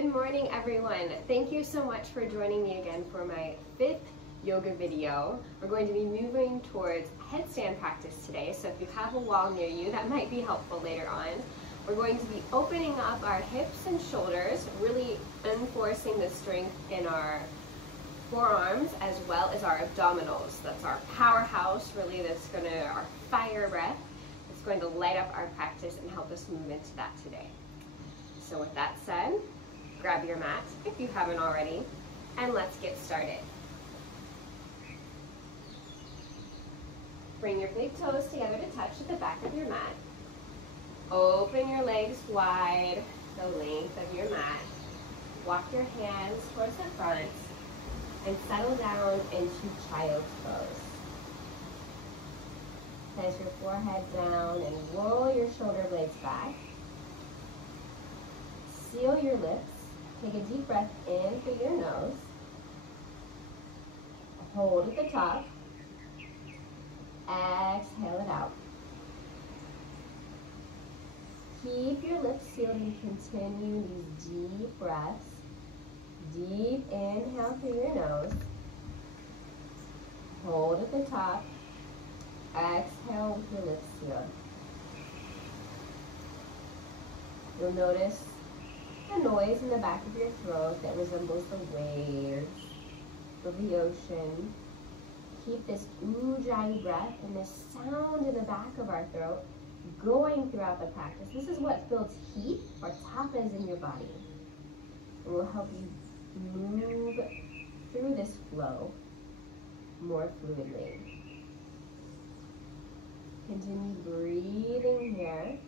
Good morning, everyone. Thank you so much for joining me again for my 5th yoga video. We're going to be moving towards headstand practice today, so if you have a wall near you, that might be helpful later on. We're going to be opening up our hips and shoulders, really enforcing the strength in our forearms as well as our abdominals. That's our powerhouse, really, our fire breath. It's going to light up our practice and help us move into that today. So with that said, grab your mat if you haven't already, and let's get started. Bring your big toes together to touch at the back of your mat. Open your legs wide, the length of your mat. Walk your hands towards the front and settle down into child's pose. Place your forehead down and roll your shoulder blades back. Seal your lips. Take a deep breath in through your nose. Hold at the top. Exhale it out. Keep your lips sealed and continue these deep breaths. Deep inhale through your nose. Hold at the top. Exhale with your lips sealed. You'll notice a noise in the back of your throat that resembles the waves of the ocean. Keep this ujjayi breath and this sound in the back of our throat going throughout the practice. This is what builds heat or tapas in your body. It will help you move through this flow more fluidly. Continue breathing here.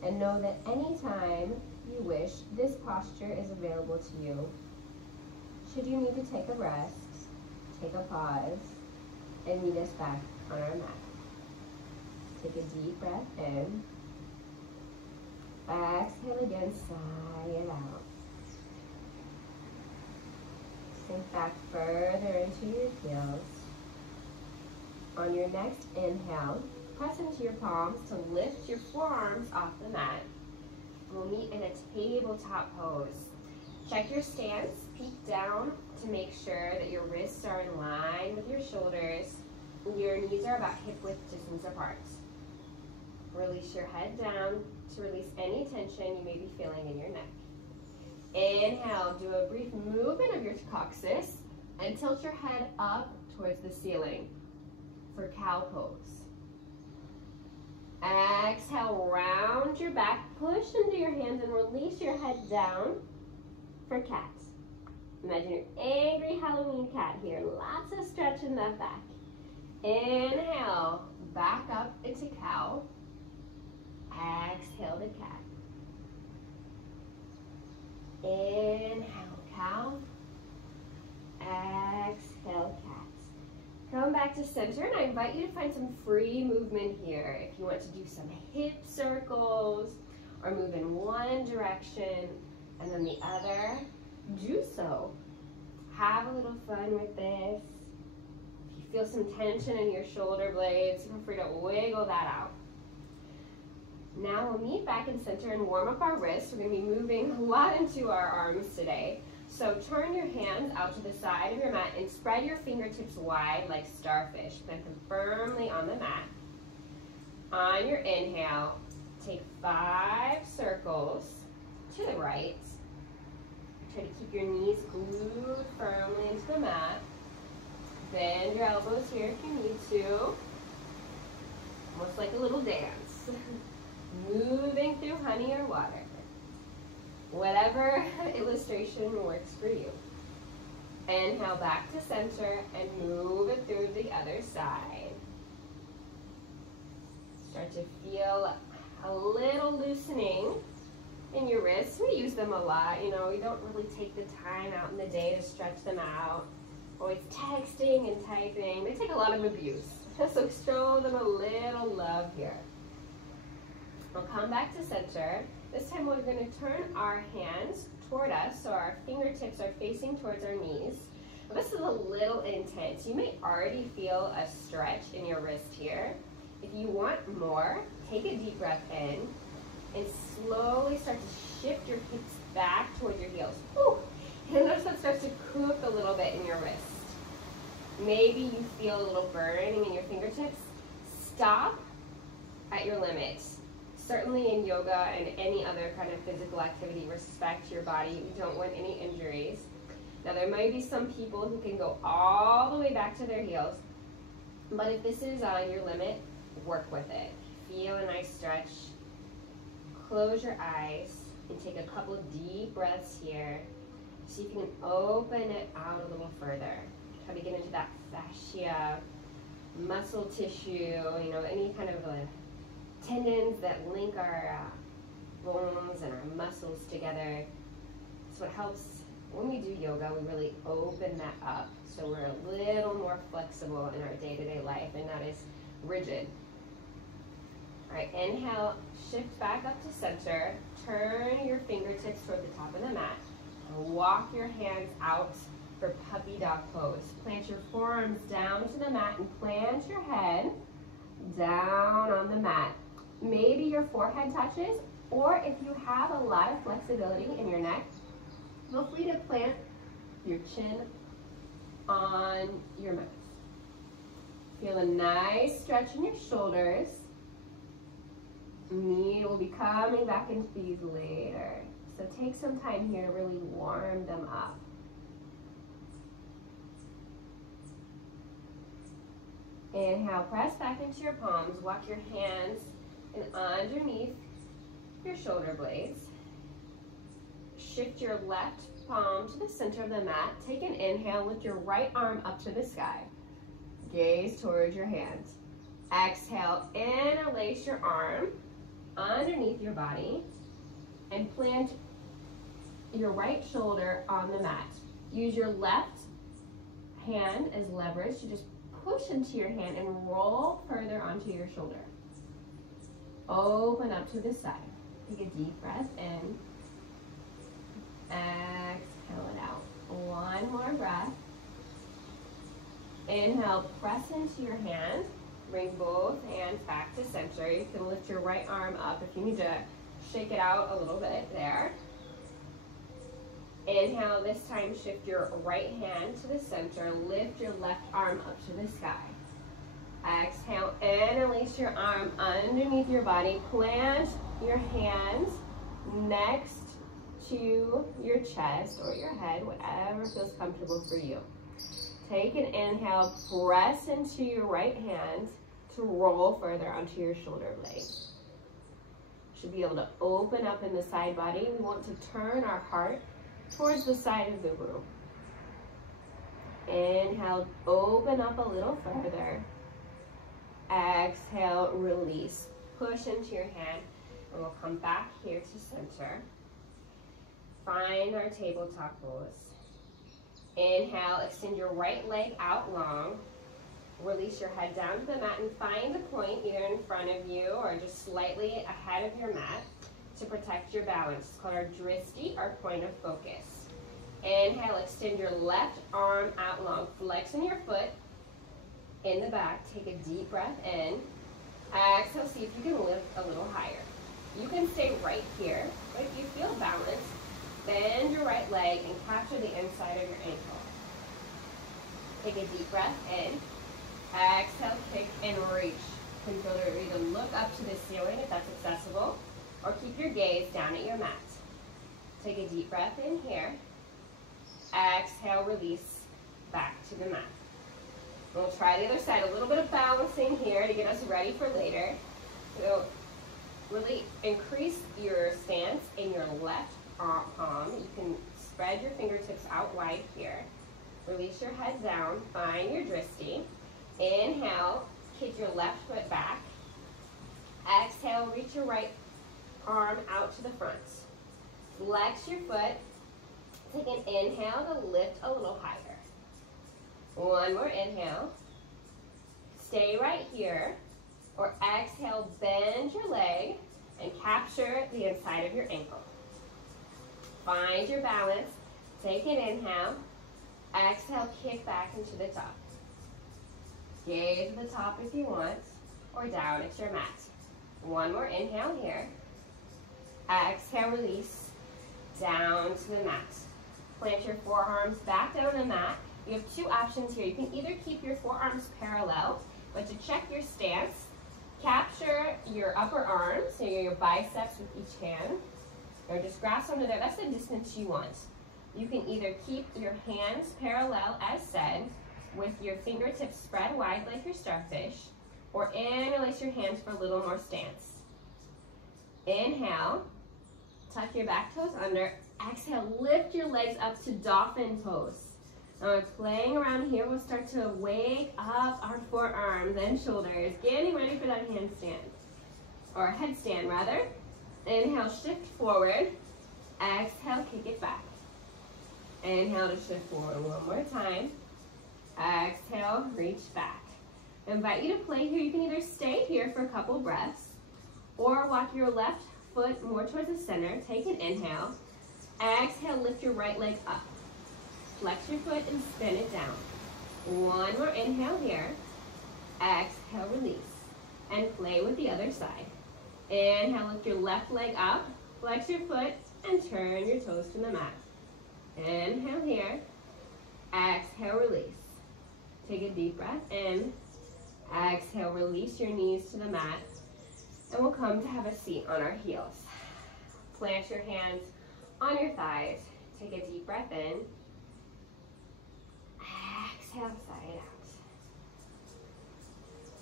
And know that anytime you wish, this posture is available to you. Should you need to take a rest, take a pause, and meet us back on our mat. Take a deep breath in. Exhale again, sigh it out. Sink back further into your heels. On your next inhale, press into your palms to lift your forearms off the mat. We'll meet in a tabletop pose. Check your stance, peek down to make sure that your wrists are in line with your shoulders. Your knees are about hip width distance apart. Release your head down to release any tension you may be feeling in your neck. Inhale, do a brief movement of your coccyx and tilt your head up towards the ceiling for cow pose. Exhale, round your back, push into your hands and release your head down for cat. Imagine your angry Halloween cat here. Lots of stretch in that back. Inhale, back up into cow. Exhale to cat. Inhale, cow. Exhale, cat. Come back to center, and I invite you to find some free movement here. If you want to do some hip circles or move in one direction and then the other, do so. Have a little fun with this. If you feel some tension in your shoulder blades, feel free to wiggle that out. Now we'll meet back in center and warm up our wrists. We're going to be moving a lot into our arms today. So turn your hands out to the side of your mat and spread your fingertips wide like starfish. Plant them firmly on the mat. On your inhale, take 5 circles to the right. Try to keep your knees glued firmly into the mat. Bend your elbows here if you need to. Almost like a little dance. Moving through honey or water. Whatever illustration works for you. Inhale back to center and move it through the other side. Start to feel a little loosening in your wrists. We use them a lot, you know, we don't really take the time out in the day to stretch them out. Always texting and typing. They take a lot of abuse. So show them a little love here. We'll come back to center. This time we're going to turn our hands toward us so our fingertips are facing towards our knees. This is a little intense. You may already feel a stretch in your wrist here. If you want more, take a deep breath in And slowly start to shift your hips back toward your heels. Whew. And notice that starts to cook a little bit in your wrist. Maybe you feel a little burning in your fingertips. Stop at your limit. Certainly in yoga and any other kind of physical activity, respect your body. You don't want any injuries. Now there might be some people who can go all the way back to their heels, but if this is on your limit, work with it. Feel a nice stretch. Close your eyes and take a couple of deep breaths here. See if you can open it out a little further. Try to get into that fascia, muscle tissue, you know, any kind of tendons that link our bones and our muscles together. It's what helps when we do yoga. We really open that up so we're a little more flexible in our day-to-day life and not as rigid. All right, inhale, shift back up to center. Turn your fingertips toward the top of the mat. And walk your hands out for puppy dog pose. Plant your forearms down to the mat and plant your head down on the mat. Maybe your forehead touches, or if you have a lot of flexibility in your neck, feel free to plant your chin on your mat. Feel a nice stretch in your shoulders. We'll be coming back into these later. So take some time here to really warm them up. Inhale, press back into your palms. Walk your hands in underneath your shoulder blades. Shift your left palm to the center of the mat. Take an inhale, lift your right arm up to the sky. Gaze towards your hands. Exhale, interlace your arm underneath your body and plant your right shoulder on the mat. Use your left hand as leverage to just push into your hand and roll further onto your shoulder. Open up to the side. Take a deep breath in. Exhale it out. One more breath. Inhale, press into your hand. Bring both hands back to center. You can lift your right arm up if you need to shake it out a little bit there. Inhale, this time shift your right hand to the center. Lift your left arm up to the sky. Exhale, interlace your arm underneath your body. Plant your hands next to your chest or your head, whatever feels comfortable for you. Take an inhale, press into your right hand to roll further onto your shoulder blade. Should be able to open up in the side body. We want to turn our heart towards the side of the room. Inhale, open up a little further. Exhale, release. Push into your hand, and we'll come back here to center. Find our tabletop pose. Inhale, extend your right leg out long. Release your head down to the mat and find a point either in front of you or just slightly ahead of your mat to protect your balance. It's called our dristi, our point of focus. Inhale, extend your left arm out long. Flex your foot in the back. Take a deep breath in. Exhale, see if you can lift a little higher. You can stay right here, but if you feel balanced, bend your right leg and capture the inside of your ankle. Take a deep breath in. Exhale, kick and reach. You can feel to either look up to the ceiling if that's accessible, or keep your gaze down at your mat. Take a deep breath in here. Exhale, release back to the mat. We'll try the other side. A little bit of balancing here to get us ready for later. So really increase your stance in your left palm. You can spread your fingertips out wide here. Release your head down. Find your dristi. Inhale, kick your left foot back. Exhale, reach your right arm out to the front. Flex your foot. Take an inhale to lift a little higher. One more inhale. Stay right here. Or exhale, bend your leg and capture the inside of your ankle. Find your balance. Take an inhale. Exhale, kick back into the top. Gaze at the top if you want, or down at your mat. One more inhale here. Exhale, release, down to the mat. Plant your forearms back down on the mat. You have two options here. You can either keep your forearms parallel, but to check your stance, capture your upper arms, so your biceps with each hand, or just grasp onto there. That's the distance you want. You can either keep your hands parallel, as said, with your fingertips spread wide like your starfish, or interlace your hands for a little more stance. Inhale, tuck your back toes under. Exhale, lift your legs up to dolphin pose. Now we're playing around here. We'll start to wake up our forearms and shoulders, getting ready for that handstand, or headstand rather. Inhale, shift forward. Exhale, kick it back. Inhale to shift forward one more time. Exhale, reach back. I invite you to play here. You can either stay here for a couple breaths or walk your left foot more towards the center. Take an inhale. Exhale, lift your right leg up. Flex your foot and spin it down. One more inhale here. Exhale, release. And play with the other side. Inhale, lift your left leg up. Flex your foot and turn your toes to the mat. Inhale here. Exhale, release. Take a deep breath in. Exhale, release your knees to the mat. And we'll come to have a seat on our heels. Plant your hands on your thighs. Take a deep breath in. Exhale, sigh it out.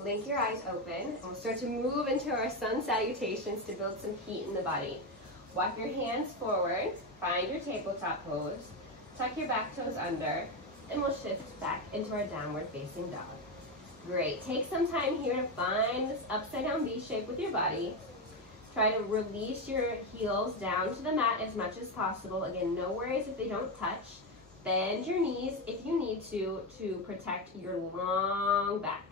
Blink your eyes open, and we'll start to move into our sun salutations to build some heat in the body. Walk your hands forward, find your tabletop pose, tuck your back toes under, and we'll shift back into our downward facing dog. Great. Take some time here to find this upside down V shape with your body. Try to release your heels down to the mat as much as possible. Again, no worries if they don't touch. Bend your knees if you need to protect your long back.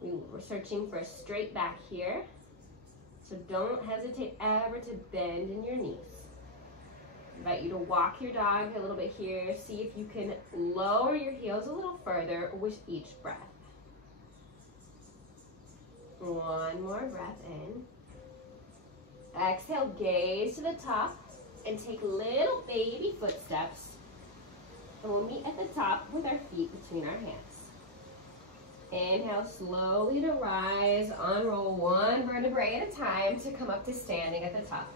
We're searching for a straight back here, so don't hesitate ever to bend in your knees. I invite you to walk your dog a little bit here. See if you can lower your heels a little further with each breath. One more breath in. Exhale, gaze to the top and take little baby footsteps. And we'll meet at the top with our feet between our hands. Inhale slowly to rise, unroll one vertebrae at a time to come up to standing at the top.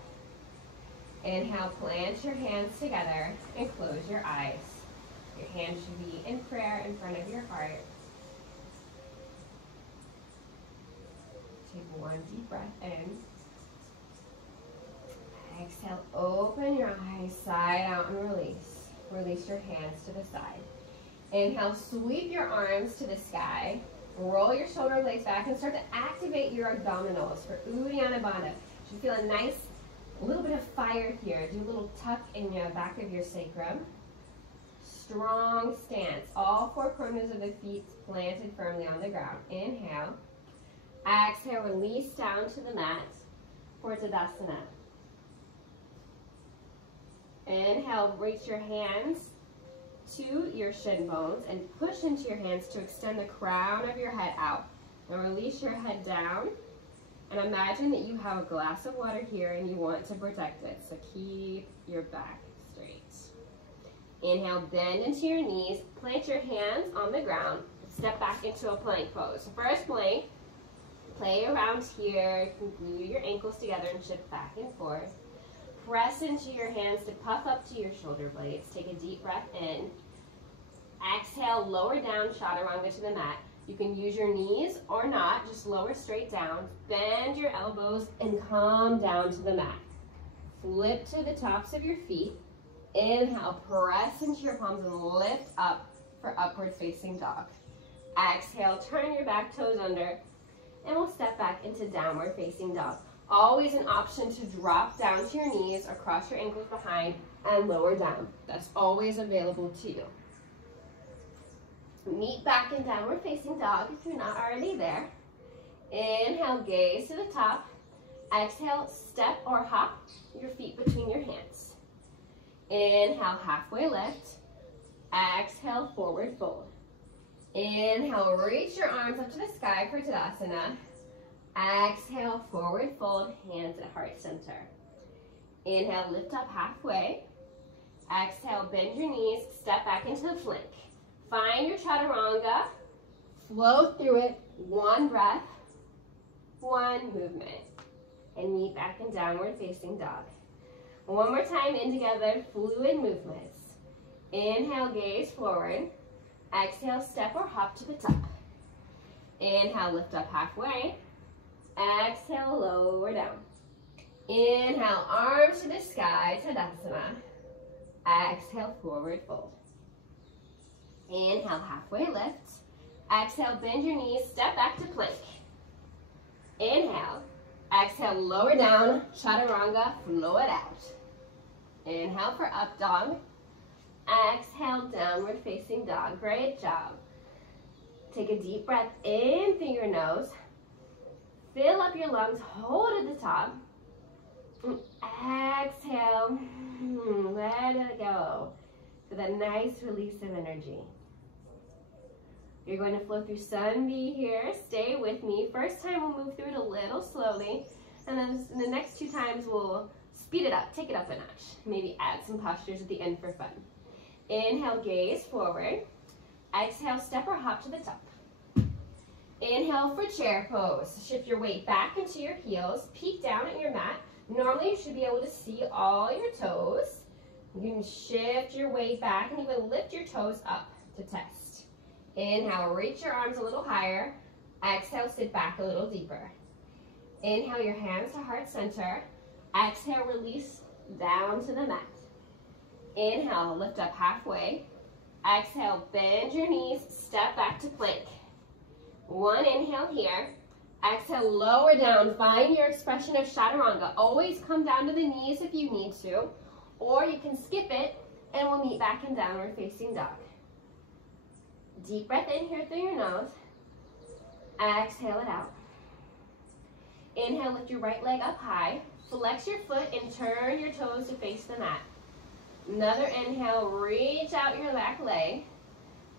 Inhale, plant your hands together and close your eyes. Your hands should be in prayer in front of your heart. Take one deep breath in. Exhale, open your eyes, side out and release. Release your hands to the side. Inhale, sweep your arms to the sky. Roll your shoulder blades back and start to activate your abdominals for Uddiyana Bandha. You should feel a nice little bit of fire here. Do a little tuck in the back of your sacrum. Strong stance. All four corners of the feet planted firmly on the ground. Inhale. Exhale, release down to the mat for Tadasana. Inhale, reach your hands to your shin bones and push into your hands to extend the crown of your head out. Now release your head down and imagine that you have a glass of water here and you want to protect it. So keep your back straight. Inhale, bend into your knees, plant your hands on the ground, step back into a plank pose. So first plank, play around here, you can glue your ankles together and shift back and forth. Press into your hands to puff up to your shoulder blades. Take a deep breath in. Exhale, lower down, chaturanga to the mat. You can use your knees or not, just lower straight down. Bend your elbows and come down to the mat. Flip to the tops of your feet. Inhale, press into your palms and lift up for upward facing dog. Exhale, turn your back toes under and we'll step back into downward facing dog. Always an option to drop down to your knees or cross your ankles behind and lower down. That's always available to you. Meet back in downward facing dog if you're not already there. Inhale, gaze to the top. Exhale, step or hop your feet between your hands. Inhale, halfway lift. Exhale, forward fold. Inhale, reach your arms up to the sky for Tadasana. Exhale, forward fold, hands at heart center. Inhale, lift up halfway. Exhale, bend your knees, step back into the plank. Find your chaturanga, flow through it, one breath, one movement, and meet back in downward facing dog. One more time, in together, fluid movements. Inhale, gaze forward. Exhale, step or hop to the top. Inhale, lift up halfway. Exhale, lower down. Inhale, arms to the sky, Tadasana. Exhale, forward fold. Inhale, halfway lift. Exhale, bend your knees, step back to plank. Inhale. Exhale, lower down, chaturanga, flow it out. Inhale for up dog. Exhale, downward facing dog. Great job. Take a deep breath in through your nose. Fill up your lungs, hold at the top. Exhale, let it go. For that nice release of energy. You're going to flow through Sun B here. Stay with me. First time we'll move through it a little slowly. And then the next two times we'll speed it up, take it up a notch. Maybe add some postures at the end for fun. Inhale, gaze forward. Exhale, step or hop to the top. Inhale for chair pose. Shift your weight back into your heels. Peek down at your mat. Normally you should be able to see all your toes. You can shift your weight back and even lift your toes up to test. Inhale, reach your arms a little higher. Exhale, sit back a little deeper. Inhale, your hands to heart center. Exhale, release down to the mat. Inhale, lift up halfway. Exhale, bend your knees, step back to plank. One inhale here. Exhale, lower down. Find your expression of chaturanga. Always come down to the knees if you need to, or you can skip it and we'll meet back in downward facing dog. Deep breath in here through your nose. Exhale it out. Inhale, lift your right leg up high. Flex your foot and turn your toes to face the mat. Another inhale, reach out your back leg.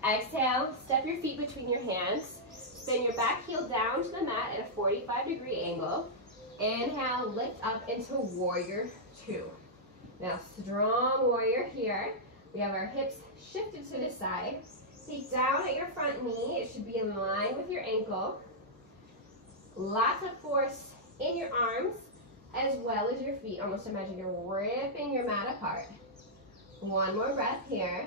Exhale, step your feet between your hands. Spin your back heel down to the mat at a 45-degree angle. Inhale, lift up into warrior two. Now, strong warrior here. We have our hips shifted to the side. Peek down at your front knee. It should be in line with your ankle. Lots of force in your arms as well as your feet. Almost imagine you're ripping your mat apart. One more breath here.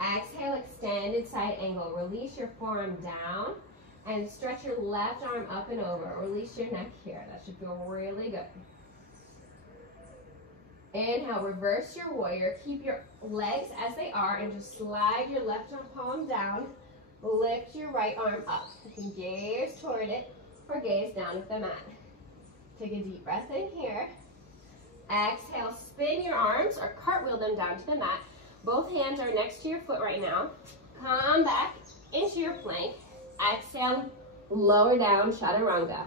Exhale, extended side angle. Release your forearm down and stretch your left arm up and over. Release your neck here. That should feel really good. Inhale, reverse your warrior. Keep your legs as they are and just slide your left palm down. Lift your right arm up. You can gaze toward it or gaze down at the mat. Take a deep breath in here. Exhale, spin your arms or cartwheel them down to the mat. Both hands are next to your foot right now. Come back into your plank. Exhale, lower down, chaturanga.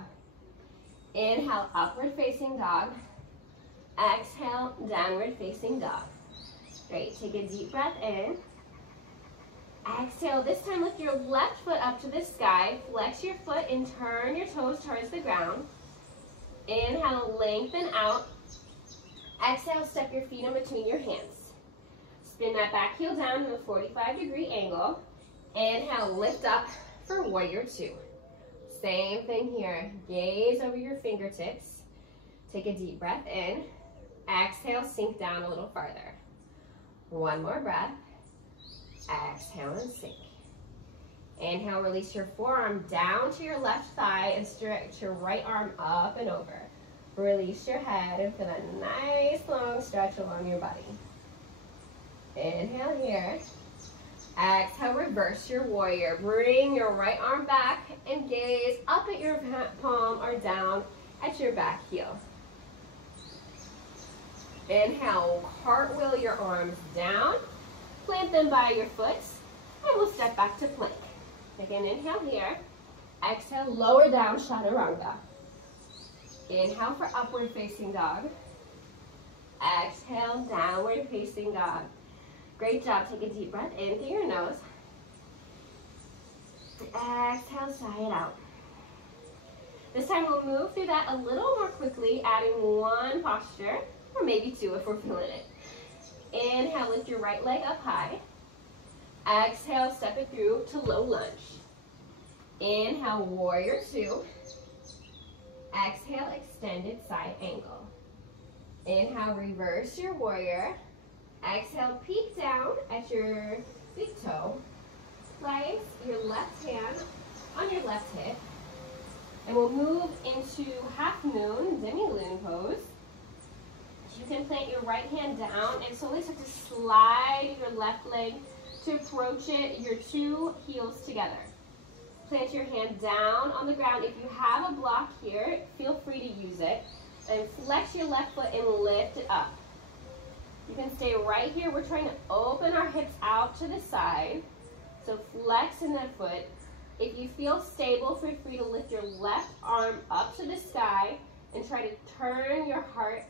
Inhale, upward facing dog. Exhale, downward facing dog. Great, take a deep breath in. Exhale, this time lift your left foot up to the sky. Flex your foot and turn your toes towards the ground. Inhale, lengthen out. Exhale, step your feet in between your hands. Spin that back heel down in a 45-degree angle. Inhale, lift up for warrior two. Same thing here. Gaze over your fingertips. Take a deep breath in. Exhale, sink down a little farther. One more breath. Exhale and sink. Inhale, release your forearm down to your left thigh and stretch your right arm up and over. Release your head and feel a nice long stretch along your body. Inhale here. Exhale, reverse your warrior. Bring your right arm back and gaze up at your palm or down at your back heel. Inhale, cartwheel your arms down. Plant them by your foot, and we'll step back to plank. Take an inhale here. Exhale, lower down, chaturanga. Inhale for upward facing dog. Exhale, downward facing dog. Great job. Take a deep breath in through your nose. Exhale, sigh it out. This time we'll move through that a little more quickly, adding one posture, or maybe two if we're feeling it. Inhale, lift your right leg up high. Exhale, step it through to low lunge. Inhale, warrior two. Exhale, extended side angle. Inhale, reverse your warrior. Exhale, peek down at your big toe. Place your left hand on your left hip. And we'll move into half moon, demi-lune pose. You can plant your right hand down and slowly start to slide your left leg to approach it, your two heels together. Plant your hand down on the ground. If you have a block here, feel free to use it. And flex your left foot and lift it up. You can stay right here. We're trying to open our hips out to the side. So flex in that foot. If you feel stable, feel free to lift your left arm up to the sky and try to turn your heart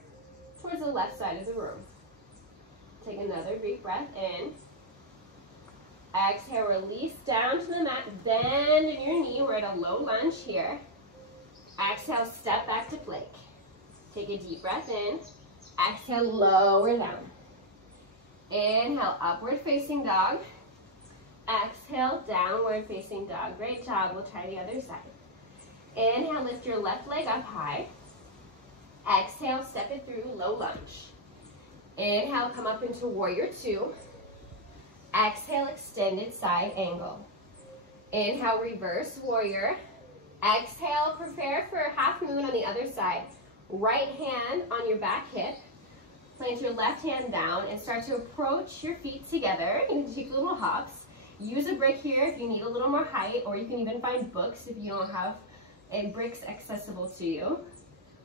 towards the left side of the room. Take another deep breath in. Exhale, release down to the mat. Bend in your knee. We're at a low lunge here. Exhale, step back to plank. Take a deep breath in. Exhale, lower down. Inhale, upward facing dog. Exhale, downward facing dog. Great job. We'll try the other side. Inhale, lift your left leg up high. Exhale, step it through, low lunge. Inhale, come up into warrior two. Exhale, extended side angle. Inhale, reverse warrior. Exhale, prepare for half moon on the other side. Right hand on your back hip. Plant your left hand down and start to approach your feet together. You can take little hops. Use a brick here if you need a little more height, or you can even find books if you don't have bricks accessible to you,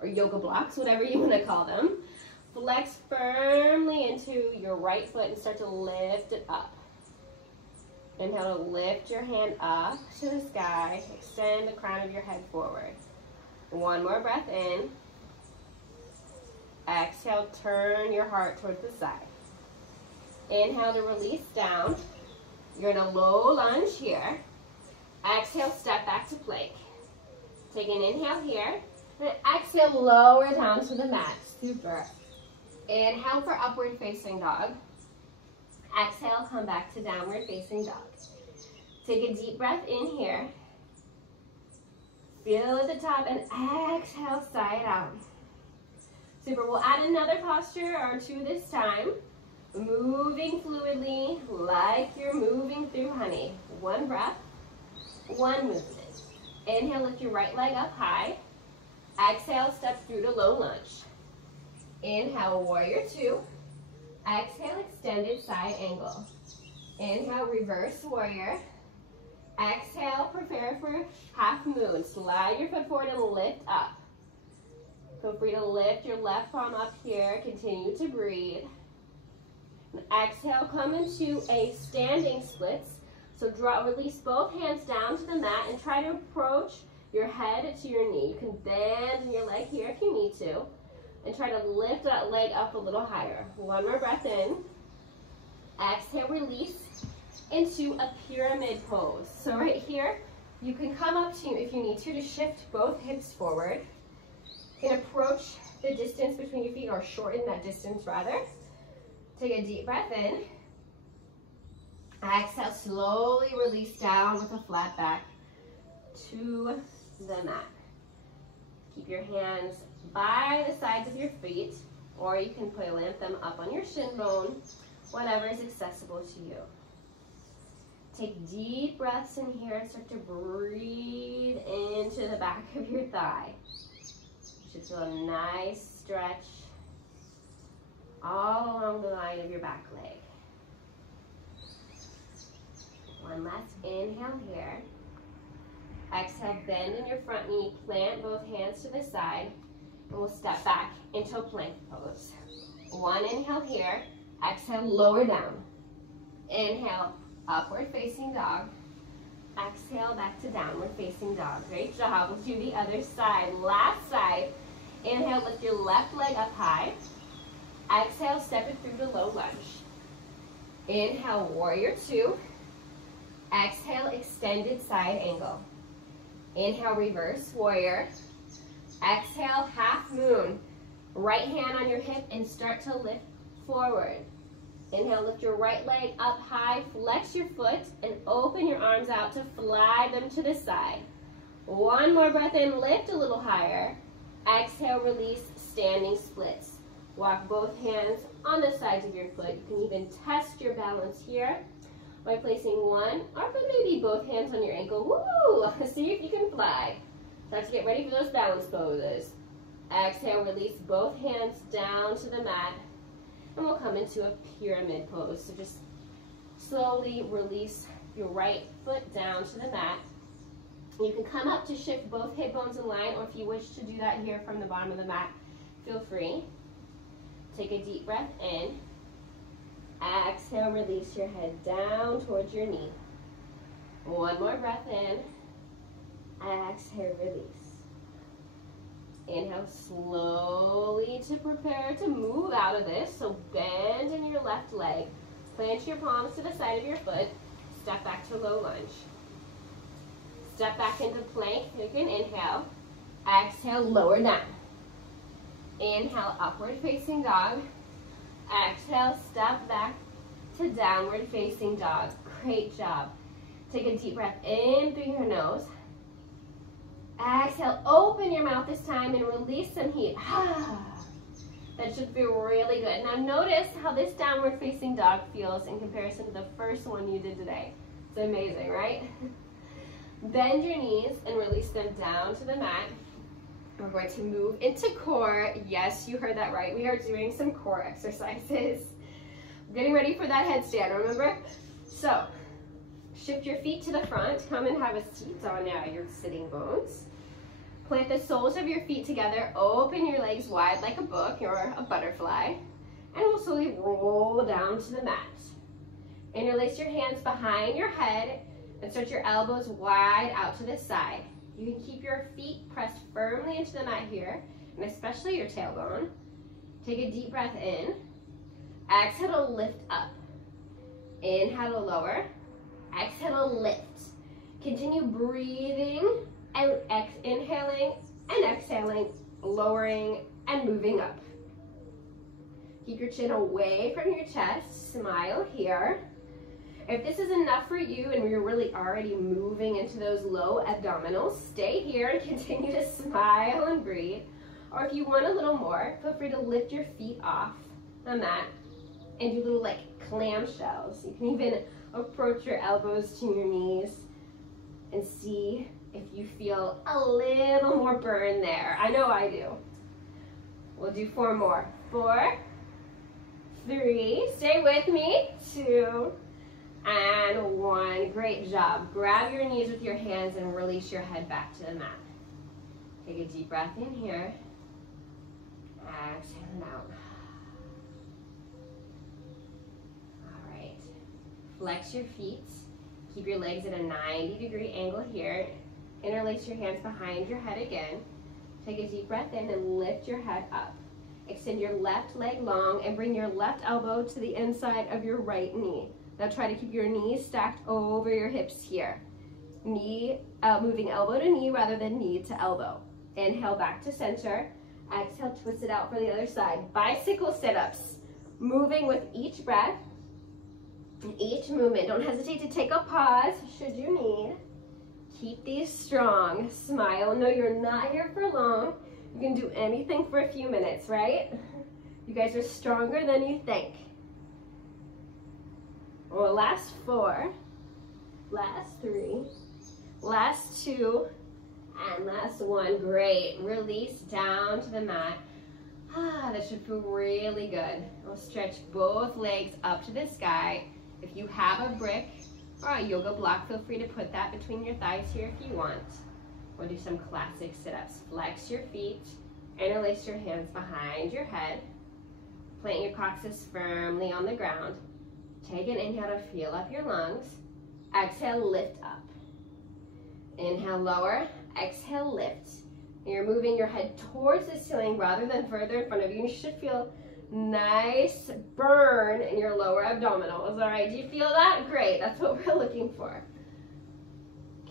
or yoga blocks, whatever you want to call them. Flex firmly into your right foot and start to lift it up. Inhale to lift your hand up to the sky. Extend the crown of your head forward. One more breath in. Exhale, turn your heart towards the side. Inhale to release down. You're in a low lunge here. Exhale, step back to plank. Take an inhale here. And exhale, lower down to the mat. Super. Inhale for upward facing dog. Exhale, come back to downward facing dog. Take a deep breath in here. Feel at the top and exhale, side out. Super. We'll add another posture or two this time. Moving fluidly like you're moving through honey. One breath, one movement. Inhale, lift your right leg up high. Exhale, step through to low lunge. Inhale, warrior two. Exhale, extended side angle. Inhale, reverse warrior. Exhale, prepare for half moon. Slide your foot forward and lift up. Feel free to lift your left arm up here. Continue to breathe. Exhale, come into a standing splits. So release both hands down to the mat and try to approach your head to your knee. You can bend your leg here if you need to. And try to lift that leg up a little higher. One more breath in. Exhale, release into a pyramid pose. So right here, you can come up to, if you need to shift both hips forward. You can approach the distance between your feet, or shorten that distance rather. Take a deep breath in. Exhale, slowly release down with a flat back to the mat. Keep your hands by the sides of your feet, or you can plant them up on your shin bone, whatever is accessible to you. Take deep breaths in here and start to breathe into the back of your thigh. You should feel a nice stretch all along the line of your back leg. One last inhale here. Exhale, bend in your front knee, plant both hands to the side, and we'll step back into a plank pose. One inhale here. Exhale, lower down. Inhale, upward facing dog. Exhale, back to downward facing dog. Great job. We'll do the other side. Last side. Inhale, lift your left leg up high. Exhale, step it through to low lunge. Inhale, warrior two. Exhale, extended side angle. Inhale, reverse warrior. Exhale, half moon. Right hand on your hip and start to lift forward. Inhale, lift your right leg up high, flex your foot, and open your arms out to fly them to the side. One more breath in, lift a little higher. Exhale, release, standing splits. Walk both hands on the sides of your foot. You can even test your balance here by placing one or maybe both hands on your ankle. Woo! See if you can fly. Start to get ready for those balance poses. Exhale, release both hands down to the mat. And we'll come into a pyramid pose. So just slowly release your right foot down to the mat. You can come up to shift both hip bones in line, or if you wish to do that here from the bottom of the mat, feel free. Take a deep breath in. Exhale, release your head down towards your knee. One more breath in. Exhale, release. Inhale slowly to prepare to move out of this. So bend in your left leg. Plant your palms to the side of your foot. Step back to low lunge. Step back into plank. You can inhale. Exhale, lower down. Inhale, upward facing dog. Exhale, step back to downward facing dog. Great job. Take a deep breath in through your nose. Exhale, open your mouth this time and release some heat. That should feel really good. Now notice how this downward facing dog feels in comparison to the first one you did today. It's amazing, right? Bend your knees and release them down to the mat. We're going to move into core. Yes, you heard that right. We are doing some core exercises. Getting ready for that headstand, remember? So, shift your feet to the front. Come and have a seat on your sitting bones. Plant the soles of your feet together. Open your legs wide like a book or a butterfly. And we'll slowly roll down to the mat. Interlace your hands behind your head and stretch your elbows wide out to the side. You can keep your feet pressed firmly into the mat here, and especially your tailbone. Take a deep breath in. Exhale to lift up. Inhale to lower. Exhale to lift. Continue breathing and inhaling and exhaling, lowering and moving up. Keep your chin away from your chest. Smile here. If this is enough for you and you're really already moving into those low abdominals, stay here and continue to smile and breathe. Or if you want a little more, feel free to lift your feet off the mat and do little like clamshells. You can even approach your elbows to your knees and see if you feel a little more burn there. I know I do. We'll do 4 more. 4, 3, stay with me, 2, and 1. Great job. Grab your knees with your hands and release your head back to the mat. Take a deep breath in here. Exhale out. All right. Flex your feet. Keep your legs at a 90-degree angle here. Interlace your hands behind your head again. Take a deep breath in and lift your head up. Extend your left leg long and bring your left elbow to the inside of your right knee. Now try to keep your knees stacked over your hips here. Knee, moving elbow to knee rather than knee to elbow. Inhale back to center. Exhale, twist it out for the other side. Bicycle sit-ups. Moving with each breath and each movement. Don't hesitate to take a pause should you need. Keep these strong. Smile. No, you're not here for long. You can do anything for a few minutes, right? You guys are stronger than you think. Well, last 4, last 3, last 2, and last 1. Great. Release down to the mat. That should feel really good. We'll stretch both legs up to the sky. If you have a brick or a yoga block, feel free to put that between your thighs here if you want. We'll do some classic sit-ups. Flex your feet. Interlace your hands behind your head. Plant your coccyx firmly on the ground. Take an inhale to feel up your lungs. Exhale, lift up. Inhale, lower. Exhale, lift. And you're moving your head towards the ceiling rather than further in front of you. You should feel nice burn in your lower abdominals. All right, do you feel that? Great, that's what we're looking for.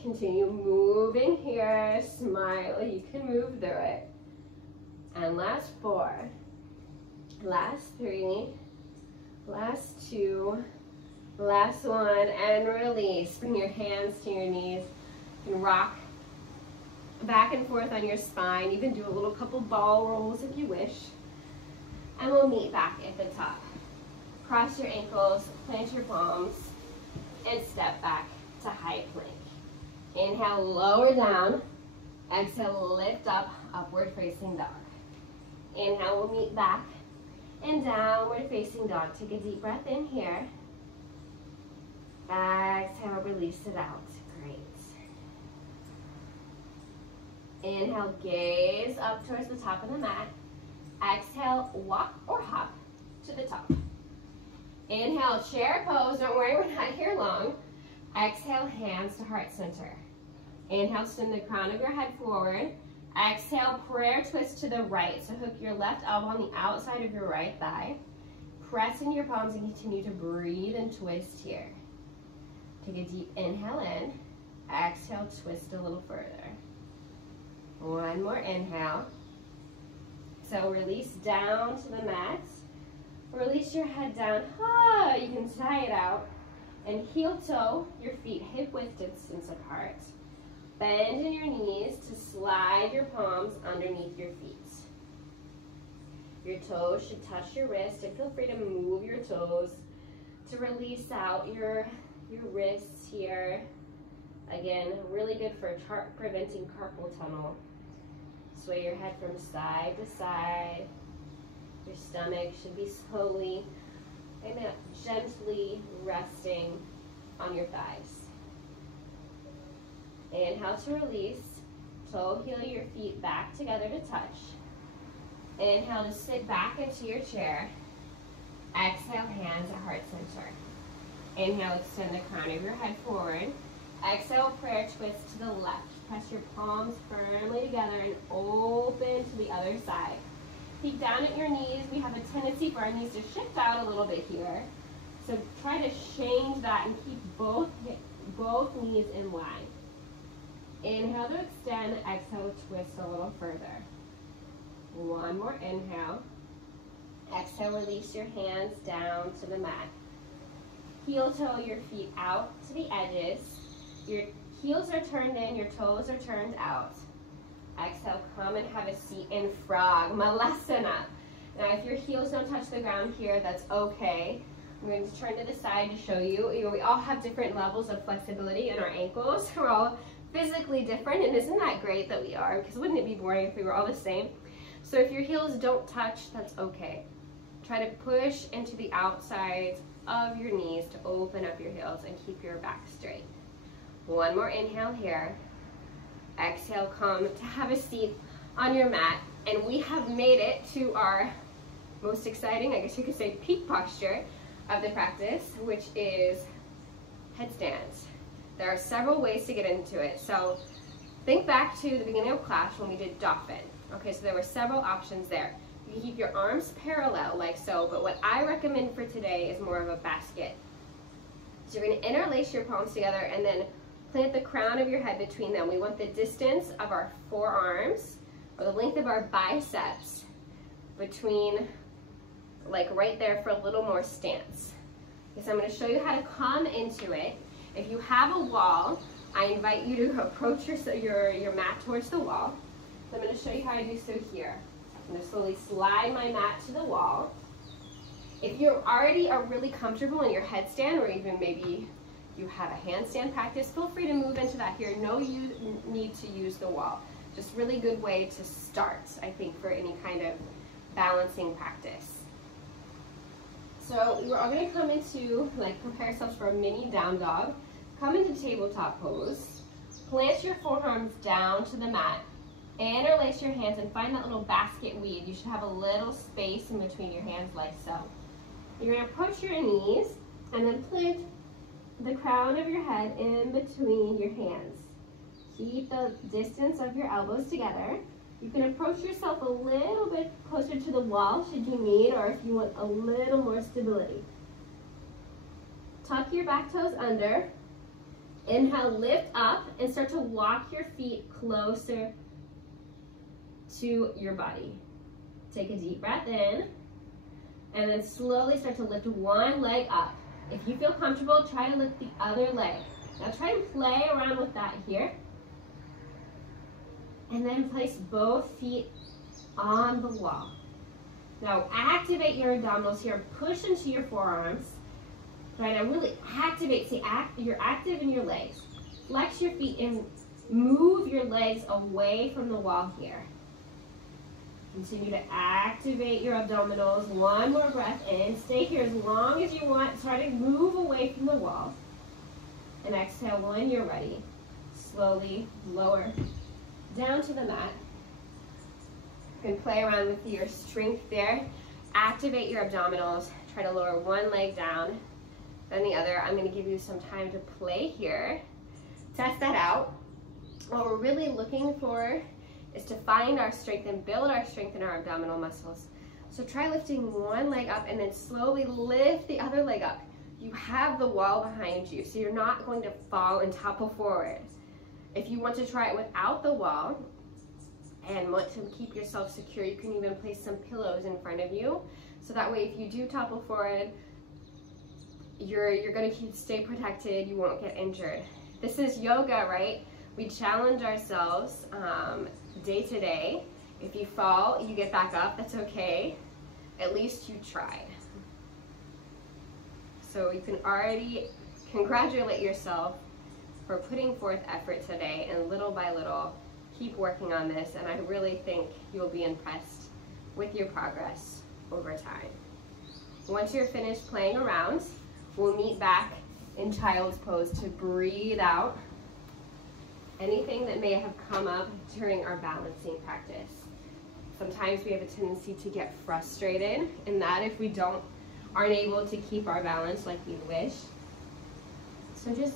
Continue moving here. Smile, you can move through it. And last 4, last 3, last 2, last 1, and release. Bring your hands to your knees. You can rock back and forth on your spine. You can do a little couple ball rolls if you wish. And we'll meet back at the top. Cross your ankles, plant your palms, and step back to high plank. Inhale, lower down. Exhale, lift up, upward facing dog. Inhale, we'll meet back and downward facing dog. Take a deep breath in here. Exhale, release it out. Great. Inhale, gaze up towards the top of the mat. Exhale, walk or hop to the top. Inhale, chair pose. Don't worry, we're not here long. Exhale, hands to heart center. Inhale, send the crown of your head forward. Exhale, prayer twist to the right. So hook your left elbow on the outside of your right thigh. Press in your palms and continue to breathe and twist here. Take a deep inhale in. Exhale, twist a little further. One more inhale. So release down to the mat. Release your head down. You can tie it out. And heel toe your feet hip width distance apart. Bend in your knees to slide your palms underneath your feet. Your toes should touch your wrist, and feel free to move your toes to release out your wrists here. Again, really good for preventing carpal tunnel. Sway your head from side to side. Your stomach should be slowly and gently resting on your thighs. Inhale to release. Toe heel your feet back together to touch. Inhale to sit back into your chair. Exhale, hands at heart center. Inhale, extend the crown of your head forward. Exhale, prayer twist to the left. Press your palms firmly together and open to the other side. Peek down at your knees. We have a tendency for our knees to shift out a little bit here. So try to change that and keep both knees in line. Inhale to extend. Exhale to twist a little further. One more inhale. Exhale, release your hands down to the mat. Heel toe your feet out to the edges. Your heels are turned in, your toes are turned out. Exhale, come and have a seat in frog, Malasana. Now if your heels don't touch the ground here, that's okay. I'm going to turn to the side to show you. We all have different levels of flexibility in our ankles. We're all physically different, and isn't that great that we are? Because wouldn't it be boring if we were all the same? So if your heels don't touch, that's okay. Try to push into the outsides of your knees to open up your heels and keep your back straight. One more inhale here. Exhale, come to have a seat on your mat. And we have made it to our most exciting, I guess you could say, peak posture of the practice, which is headstands. There are several ways to get into it. So think back to the beginning of class when we did dolphin. Okay, so there were several options there. You can keep your arms parallel like so, but what I recommend for today is more of a basket. So you're going to interlace your palms together and then plant the crown of your head between them. We want the distance of our forearms, or the length of our biceps, between, like right there for a little more stance. Okay, so I'm going to show you how to come into it. If you have a wall, I invite you to approach your mat towards the wall. So I'm going to show you how to do so here. I'm going to slowly slide my mat to the wall. If you already are really comfortable in your headstand, or even maybe you have a handstand practice, feel free to move into that here. No need to use the wall. Just really good way to start, I think, for any kind of balancing practice. So we're all going to come into, like, prepare ourselves for a mini down dog. Come into tabletop pose. Plant your forearms down to the mat. Interlace your hands and find that little basket weave. You should have a little space in between your hands like so. You're going to approach your knees and then plant the crown of your head in between your hands. Keep the distance of your elbows together. You can approach yourself a little bit closer to the wall should you need, or if you want a little more stability. Tuck your back toes under. Inhale, lift up and start to walk your feet closer to your body. Take a deep breath in, and then slowly start to lift one leg up. If you feel comfortable, try to lift the other leg. Now try to play around with that here. And then place both feet on the wall. Now activate your abdominals here. Push into your forearms. Try to really activate. See, you're active in your legs. Flex your feet and move your legs away from the wall here. Continue to activate your abdominals. One more breath in. Stay here as long as you want. Try to move away from the wall. And exhale when you're ready. Slowly lower down to the mat. You can play around with your strength there. Activate your abdominals. Try to lower one leg down, then the other. I'm going to give you some time to play here. Test that out. What we're really looking for is to find our strength and build our strength in our abdominal muscles. So try lifting one leg up and then slowly lift the other leg up. You have the wall behind you, so you're not going to fall and topple forward. If you want to try it without the wall and want to keep yourself secure, you can even place some pillows in front of you. So that way if you do topple forward, you're going to stay protected, you won't get injured. This is yoga, right? We challenge ourselves day to day. If you fall, you get back up, that's okay. At least you tried. So you can already congratulate yourself for putting forth effort today, and little by little, keep working on this, and I really think you'll be impressed with your progress over time. Once you're finished playing around, we'll meet back in child's pose to breathe out anything that may have come up during our balancing practice. Sometimes we have a tendency to get frustrated in that if we aren't able to keep our balance like we wish. So just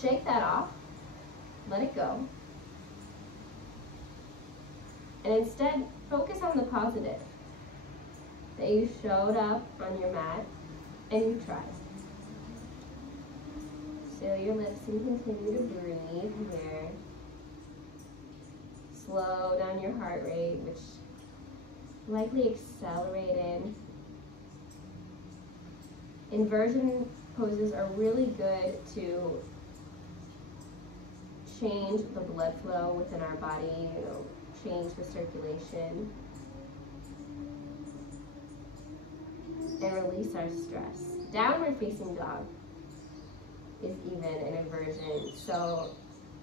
shake that off, let it go, and instead focus on the positive, that you showed up on your mat and you tried. Seal your lips and continue to breathe here. Slow down your heart rate, which likely accelerated. Inversion poses are really good to change the blood flow within our body, change the circulation, and release our stress. Downward facing dog is even an inversion. So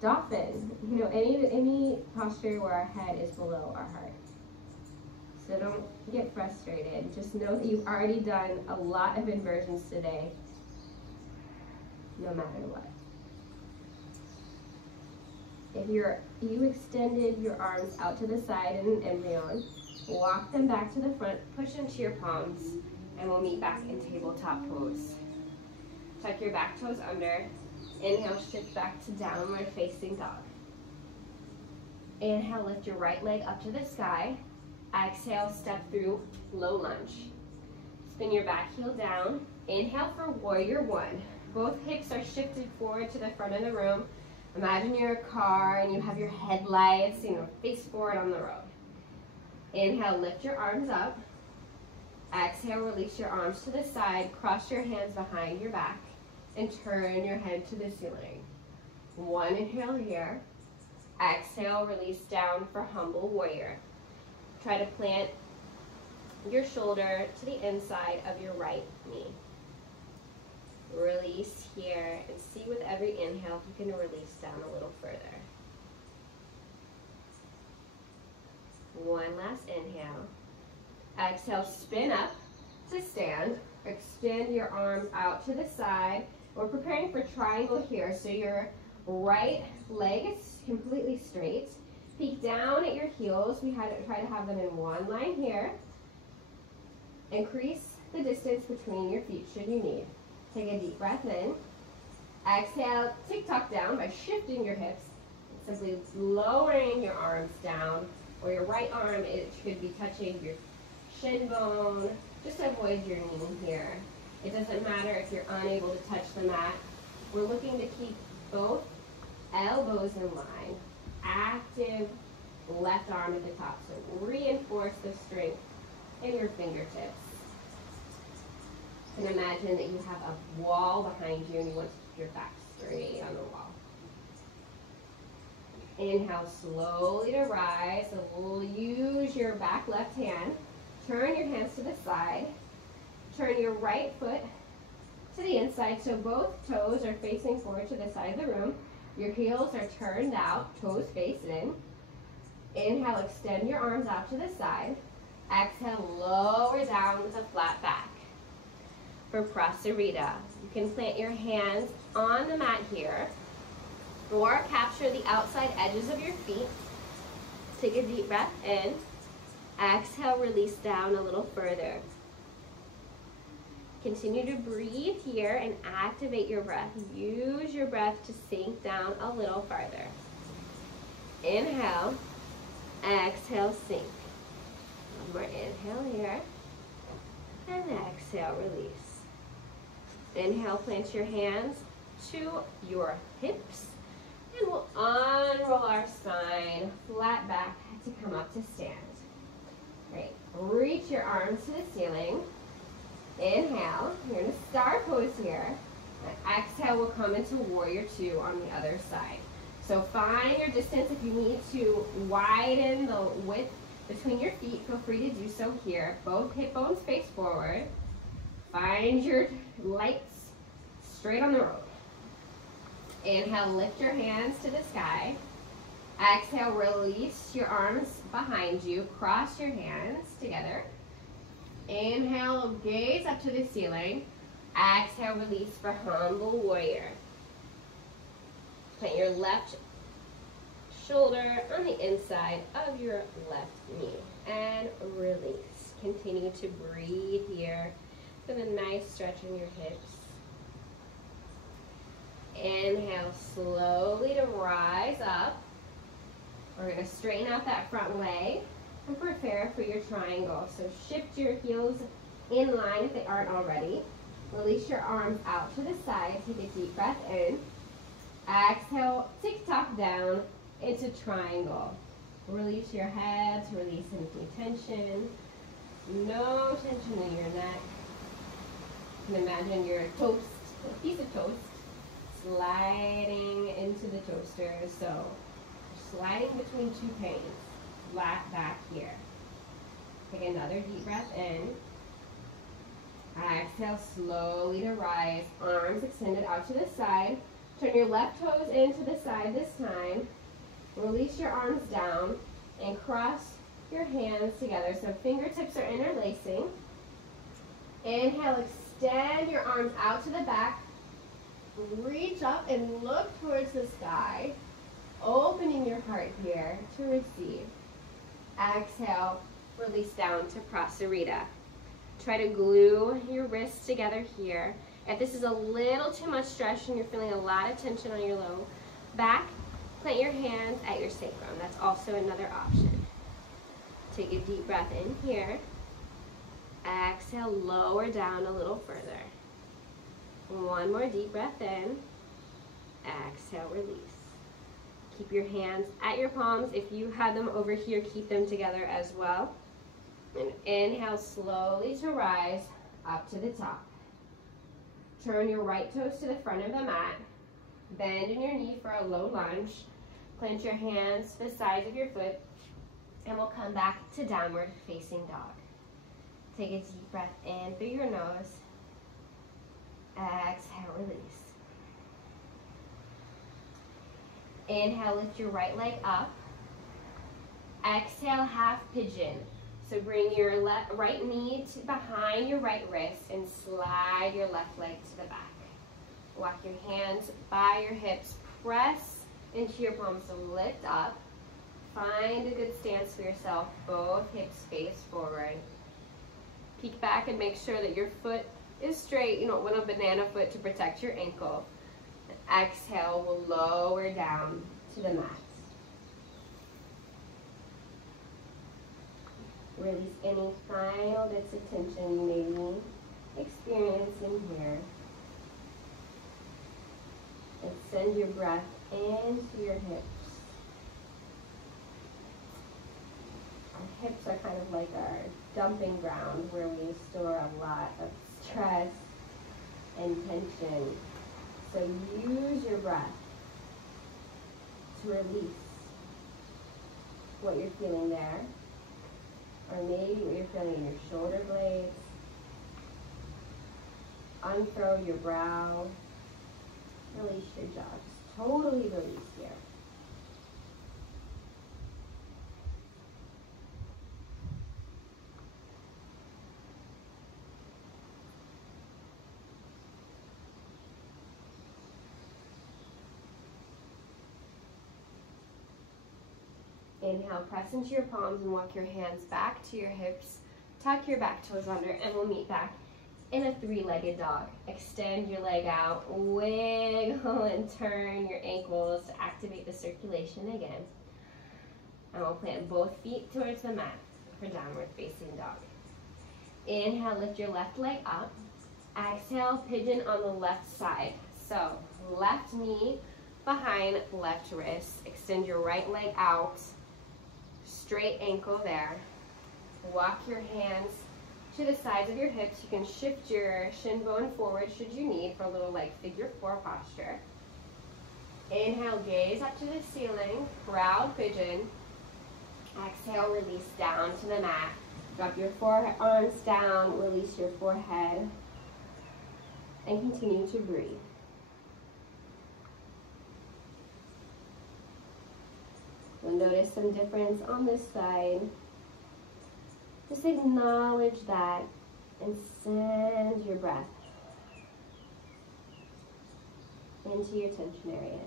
dolphin, any posture where our head is below our heart. So don't get frustrated. Just know that you've already done a lot of inversions today, no matter what. If you extended your arms out to the side in an embryo, walk them back to the front, push into your palms, and we'll meet back in tabletop pose. Tuck your back toes under. Inhale, shift back to downward facing dog. Inhale, lift your right leg up to the sky. Exhale, step through low lunge. Spin your back heel down. Inhale for warrior one. Both hips are shifted forward to the front of the room. Imagine you're a car and you have your headlights, face forward on the road. Inhale, lift your arms up. Exhale, release your arms to the side. Cross your hands behind your back and turn your head to the ceiling. One inhale here. Exhale, release down for humble warrior. Try to plant your shoulder to the inside of your right knee. Release here, and see with every inhale if you can release down a little further. One last inhale. Exhale, spin up to stand. Extend your arms out to the side. We're preparing for triangle here, so your right leg is completely straight. Peek down at your heels. We try to have them in one line here. Increase the distance between your feet should you need. Take a deep breath in. Exhale, tick-tock down by shifting your hips. Simply lowering your arms down, or your right arm, it should be touching your shin bone. Just avoid your knee here. It doesn't matter if you're unable to touch the mat. We're looking to keep both elbows in line. Active left arm at the top. So reinforce the strength and your fingertips. And imagine that you have a wall behind you and you want to keep your back straight on the wall. Inhale slowly to rise. So we'll use your back left hand. Turn your hands to the side. Turn your right foot to the inside so both toes are facing forward to the side of the room. Your heels are turned out, toes face in. Inhale, extend your arms out to the side. Exhale, lower down with a flat back. For Prasarita, you can plant your hands on the mat here or capture the outside edges of your feet. Take a deep breath in. Exhale, release down a little further. Continue to breathe here and activate your breath. Use your breath to sink down a little farther. Inhale, exhale, sink. One more inhale here, and exhale, release. Inhale, plant your hands to your hips, and we'll unroll our spine, flat back to come up to stand. Great. Reach your arms to the ceiling. Inhale, you're in a star pose here. And exhale, we'll come into warrior two on the other side. So find your distance. If you need to widen the width between your feet, feel free to do so here. Both hip bones face forward. Find your lights straight on the road. Inhale, lift your hands to the sky. Exhale, release your arms behind you. Cross your hands together. Inhale, gaze up to the ceiling. Exhale, release for humble warrior. Plant your left shoulder on the inside of your left knee and release. Continue to breathe here with a nice stretch in your hips. Inhale slowly to rise up. We're going to straighten out that front leg and prepare for your triangle. So shift your heels in line if they aren't already. Release your arms out to the side. Take a deep breath in. Exhale, tick-tock down into triangle. Release your head, release any tension. No tension in your neck. You can imagine your toast, a piece of toast, sliding into the toaster. So sliding between two panes, flat back here. Take another deep breath in. Exhale slowly to rise, arms extended out to the side. Turn your left toes into the side this time. Release your arms down and cross your hands together so fingertips are interlacing. Inhale, extend your arms out to the back. Reach up and look towards the sky, opening your heart here to receive. Exhale, release down to Prasarita. Try to glue your wrists together here. If this is a little too much stretch and you're feeling a lot of tension on your low back, plant your hands at your sacrum. That's also another option. Take a deep breath in here. Exhale, lower down a little further. One more deep breath in. Exhale, release. Keep your hands at your palms. If you have them over here, keep them together as well. And inhale slowly to rise up to the top. Turn your right toes to the front of the mat. Bend in your knee for a low lunge. Plant your hands to the sides of your foot. And we'll come back to downward facing dog. Take a deep breath in through your nose. Exhale, release. Inhale, lift your right leg up. Exhale, half pigeon. So bring your right knee behind your right wrist and slide your left leg to the back. Walk your hands by your hips. Press into your palms to lift up. Find a good stance for yourself. Both hips face forward. Peek back and make sure that your foot is straight. You don't want a banana foot to protect your ankle. Exhale, we'll lower down to the mat. Release any final bits of tension you may be experiencing here. And send your breath into your hips. hips are kind of like our dumping ground where we store a lot of stress and tension. So use your breath to release what you're feeling there, or maybe what you're feeling in your shoulder blades. Unfurl your brow, release your jaw. Just totally release here. Inhale, press into your palms and walk your hands back to your hips. Tuck your back toes under, and we'll meet back in a three-legged dog. Extend your leg out, wiggle and turn your ankles to activate the circulation again. And we'll plant both feet towards the mat for downward facing dog. Inhale, lift your left leg up. Exhale, pigeon on the left side. So left knee behind left wrist. Extend your right leg out. Straight ankle there. Walk your hands to the sides of your hips. You can shift your shin bone forward should you need for a little like figure four posture. Inhale, gaze up to the ceiling, proud pigeon. Exhale, release down to the mat. Drop your forearms down, release your forehead, and continue to breathe. You'll notice some difference on this side. Just acknowledge that and send your breath into your tension areas.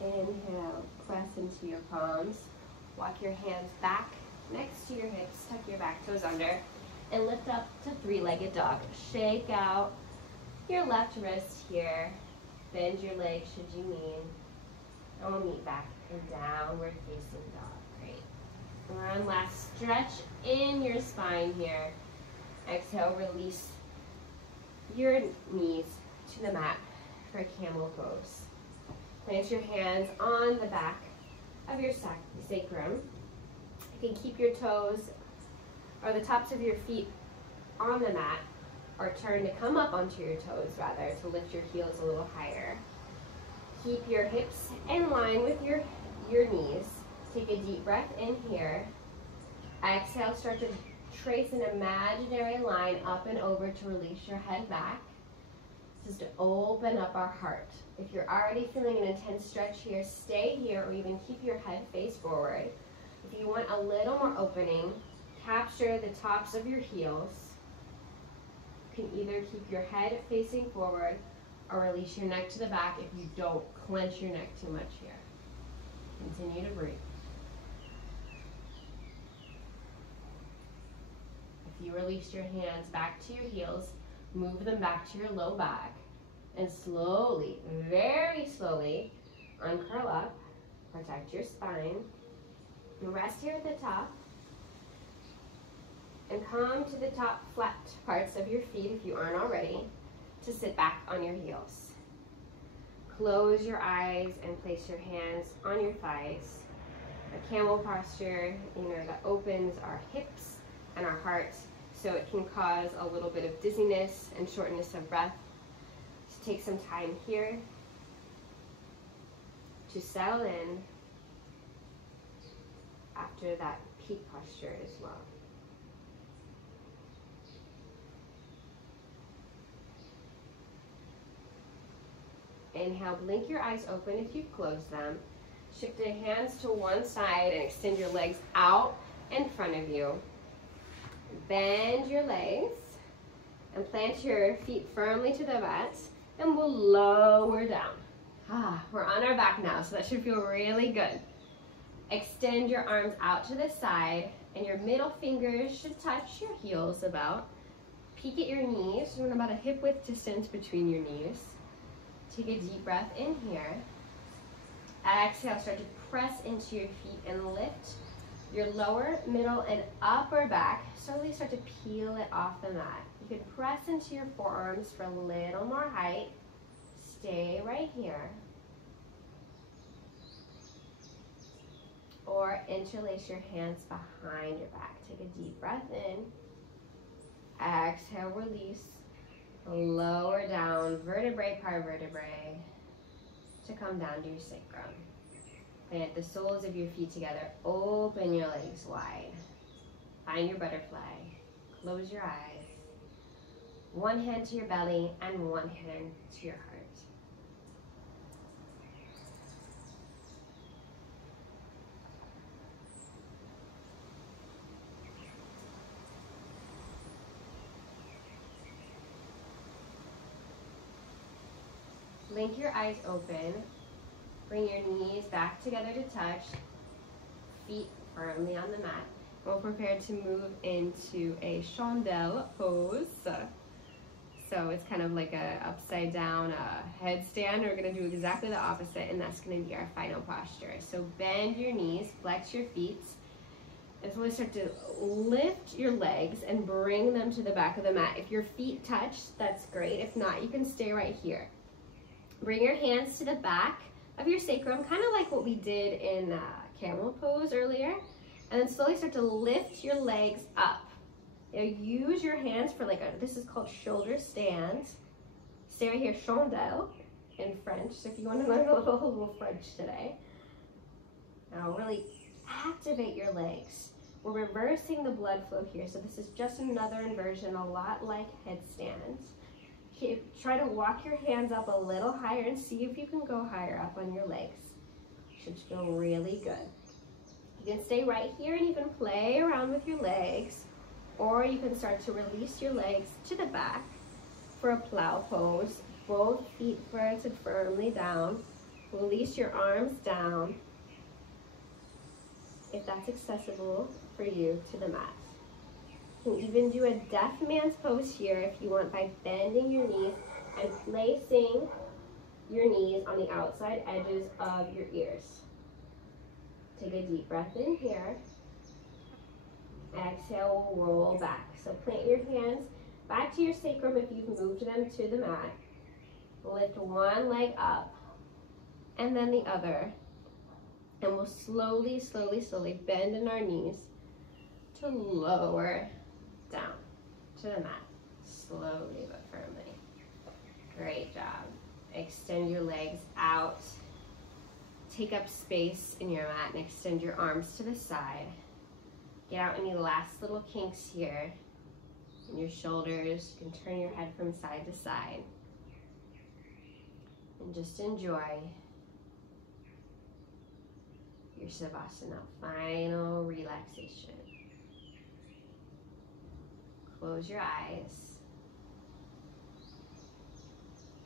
Inhale, press into your palms. Walk your hands back next to your hips, tuck your back toes under, and lift up to three-legged dog. Shake out your left wrist here. Bend your legs should you need. And we'll meet back in downward facing dog. Great. One last stretch in your spine here. Exhale, release your knees to the mat for camel pose. Plant your hands on the back of your sacrum. You can keep your toes or the tops of your feet on the mat, or turn to come up onto your toes rather, to lift your heels a little higher. Keep your hips in line with your knees. Take a deep breath in here. Exhale, start to trace an imaginary line up and over to release your head back. Just to open up our heart. If you're already feeling an intense stretch here, stay here or even keep your head face forward. If you want a little more opening, capture the tops of your heels. You can either keep your head facing forward or release your neck to the back if you don't clench your neck too much here. Continue to breathe. If you release your hands back to your heels, move them back to your low back, and slowly, very slowly, uncurl up, protect your spine, and rest here at the top, and come to the top flat parts of your feet if you aren't already, to sit back on your heels. Close your eyes and place your hands on your thighs. A camel posture, that opens our hips and our heart, so it can cause a little bit of dizziness and shortness of breath. Just take some time here to settle in after that peak posture as well. Inhale, blink your eyes open if you've closed them. Shift your hands to one side and extend your legs out in front of you. Bend your legs and plant your feet firmly to the mat, and we'll lower down. We're on our back now, so that should feel really good. Extend your arms out to the side, and your middle fingers should touch your heels about. Peek at your knees. You want about a hip width distance between your knees. Take a deep breath in here. Exhale, start to press into your feet and lift your lower, middle, and upper back. Slowly start to peel it off the mat. You can press into your forearms for a little more height. Stay right here. Or interlace your hands behind your back. Take a deep breath in. Exhale, release. Lower down, vertebrae par vertebrae, to come down to your sacrum. Plant the soles of your feet together. Open your legs wide. Find your butterfly. Close your eyes. One hand to your belly and one hand to your heart. Blink your eyes open. Bring your knees back together to touch. Feet firmly on the mat. We're prepared to move into a chandelle pose. So it's kind of like a upside down headstand. We're gonna do exactly the opposite, and that's gonna be our final posture. So bend your knees, flex your feet, and slowly start to lift your legs and bring them to the back of the mat. If your feet touch, that's great. If not, you can stay right here. Bring your hands to the back of your sacrum, kind of like what we did in camel pose earlier. And then slowly start to lift your legs up. Use your hands for this is called shoulder stand. Stay right here, chandelle in French. So if you want to learn a little French today. Now really activate your legs. We're reversing the blood flow here. So this is just another inversion, a lot like headstand. Try to walk your hands up a little higher and see if you can go higher up on your legs. Should feel really good. You can stay right here and even play around with your legs, or you can start to release your legs to the back for a plow pose. Both feet planted firmly down. Release your arms down, if that's accessible for you, to the mat. You can even do a deaf man's pose here if you want, by bending your knees and placing your knees on the outside edges of your ears. Take a deep breath in here. Exhale, roll back. So plant your hands back to your sacrum if you've moved them to the mat. Lift one leg up and then the other. And we'll slowly, slowly, slowly bend in our knees to lower down to the mat, slowly but firmly. Great job. Extend your legs out. Take up space in your mat and extend your arms to the side. Get out any last little kinks here in your shoulders. You can turn your head from side to side. And just enjoy your Savasana, final relaxation. Close your eyes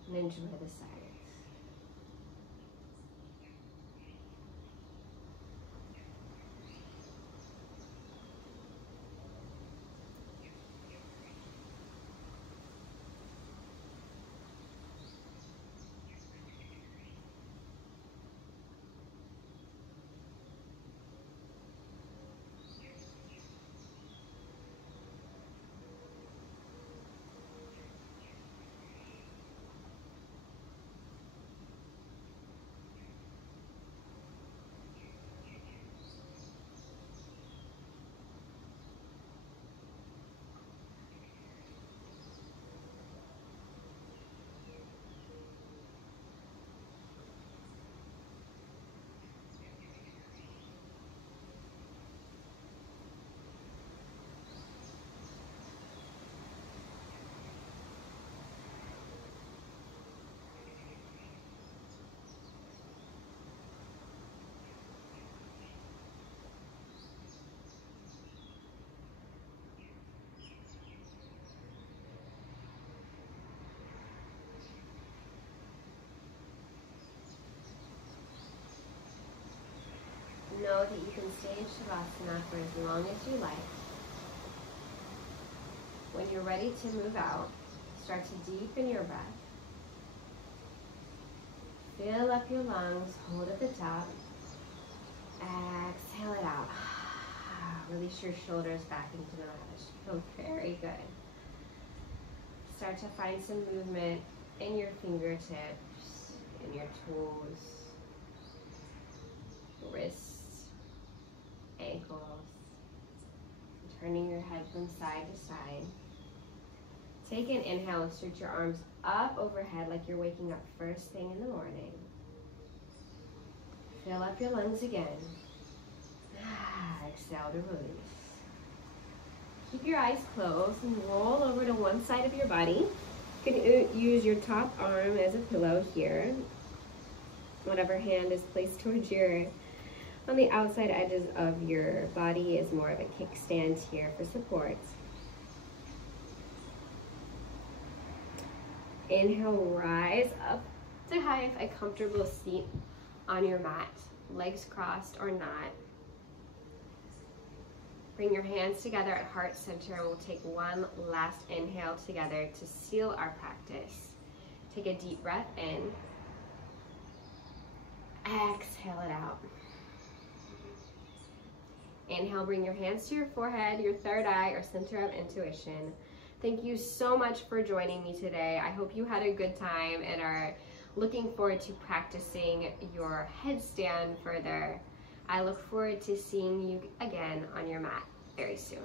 and enjoy the silence. Know that you can stay in Shavasana for as long as you like. When you're ready to move out, start to deepen your breath. Fill up your lungs, hold at the top. Exhale it out. Release your shoulders back into the mat. That should feel very good. Start to find some movement in your fingertips, in your toes, wrists, ankles. Turning your head from side to side. Take an inhale and stretch your arms up overhead like you're waking up first thing in the morning. Fill up your lungs again. Exhale to release. Keep your eyes closed and roll over to one side of your body. You can use your top arm as a pillow here. Whatever hand is placed towards your, on the outside edges of your body is more of a kickstand here for support. Inhale, rise up to high, a comfortable seat on your mat, legs crossed or not. Bring your hands together at heart center and we'll take one last inhale together to seal our practice. Take a deep breath in. Exhale it out. Inhale, bring your hands to your forehead, your third eye or center of intuition. Thank you so much for joining me today. I hope you had a good time and are looking forward to practicing your headstand further. I look forward to seeing you again on your mat very soon.